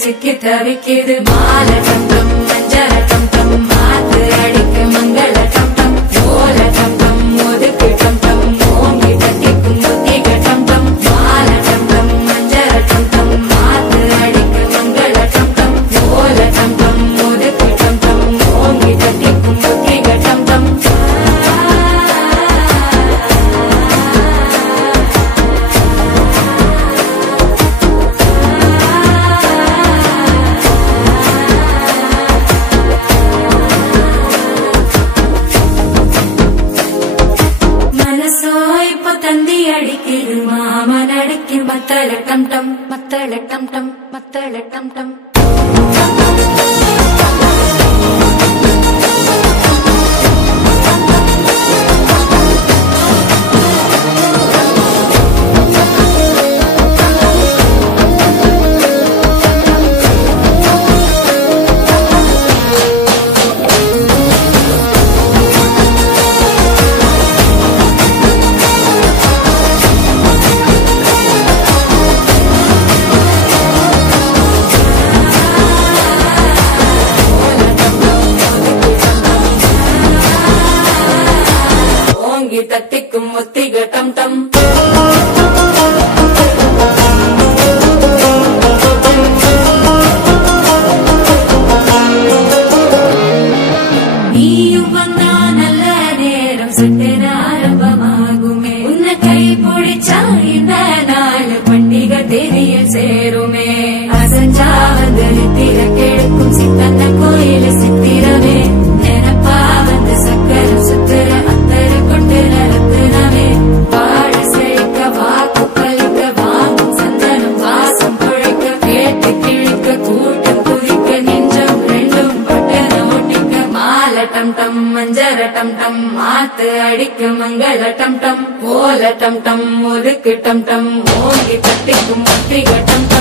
சிக்கி தவிக்குது மாலை டம்டம் மஞ்சள டம்டம் மாத்து அடிக்க மங்கள டம்டம் ஓல டம்டம் ஒதுக்கு டம்டம் ஓங்கி தட்டிக்கும் புத்திக டம்டம் மாலை டம்டம் மஞ்சள டம்டம் மாத்து அடிக்க மங்கள டம்டம் ஓல டம்டம் ஒதுக்கு டம்டம் ஓங்கி தட்டிக்கும் புத்திக டம்டம் மாமன் அடிக்கு மத்தள டம்டம் மத்தள டம்டம் மத்தள டம்டம் தட்டிக்கும் ஒத்திக டம்டம் நீயும் வந்தா நல்ல நேரம் சட்டென ஆரம்பமாகுமே உன்னை கை பிடிச்சா இந்த நாள் பண்டிகை தேதியில் சேருமே அசஞ்சா வந்து நித்திர கெடுக்கும் சித்தன்ன கோயில சித்திரமே நினப்பா வந்து சக்கரம் சுத்துற டம்டம் மஞ்சர டம்டம் மாத்து அடிக்க மங்கள டம்டம் ஓல டம்டம் ஒதுக்கு டம்டம் ஓங்கி தட்டிக்கும் ஒத்திக டம்டம்